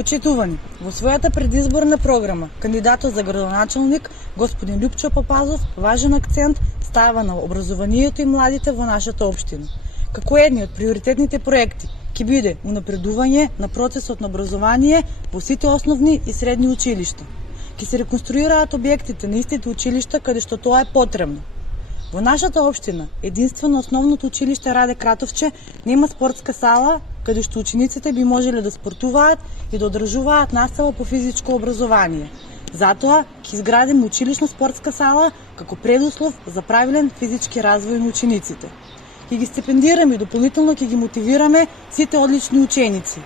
Почитувани, во својата предизборна програма, кандидатот за градоначалник, господин Љупчо Папазов, важен акцент става на образованието и младите во нашата општина. Како едни од приоритетните проекти ќе биде унапредување на процесот на образование во сите основни и средни училишта. Ќе се реконструираат објектите на истите училишта каде што тоа е потребно. Во нашата општина, единствено основното училиште Раде Кратовче нема спортска сала каде што учениците би можеле да спортуваат и да одржуваат настава по физичко образование. Затоа ќе изградиме училишна спортска сала како предуслов за правилен физички развој на учениците. Ќе ги стипендираме и дополнително ќе ги мотивираме сите одлични ученици.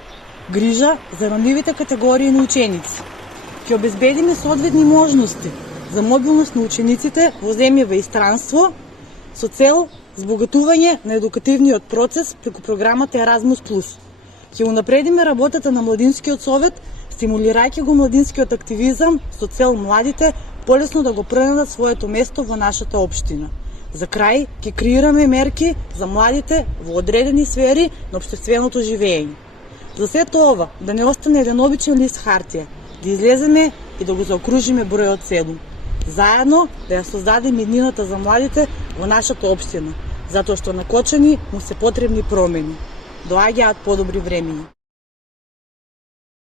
Грижа за ранливите категории на ученици. Ќе обезбедиме соодветни можности за мобилност на учениците во земјава и странство со цел збогатување на едукативниот процес преку програмата Еразмус Плюс. Ќе унапредиме работата на Младинскиот совет, стимулирајќи го младинскиот активизам со цел младите полесно да го пронадат своето место во нашата општина. За крај, ќе креираме мерки за младите во одредени сфери на општественото живење. За сето ова, да не остане еден обичен лист хартија, да излеземе и да го заокружиме бројот 7. Заедно да ја создадеме иднината за младите во нашата општина, затоа што на Кочани му се потребни промени. Доаѓаат подобри времиња.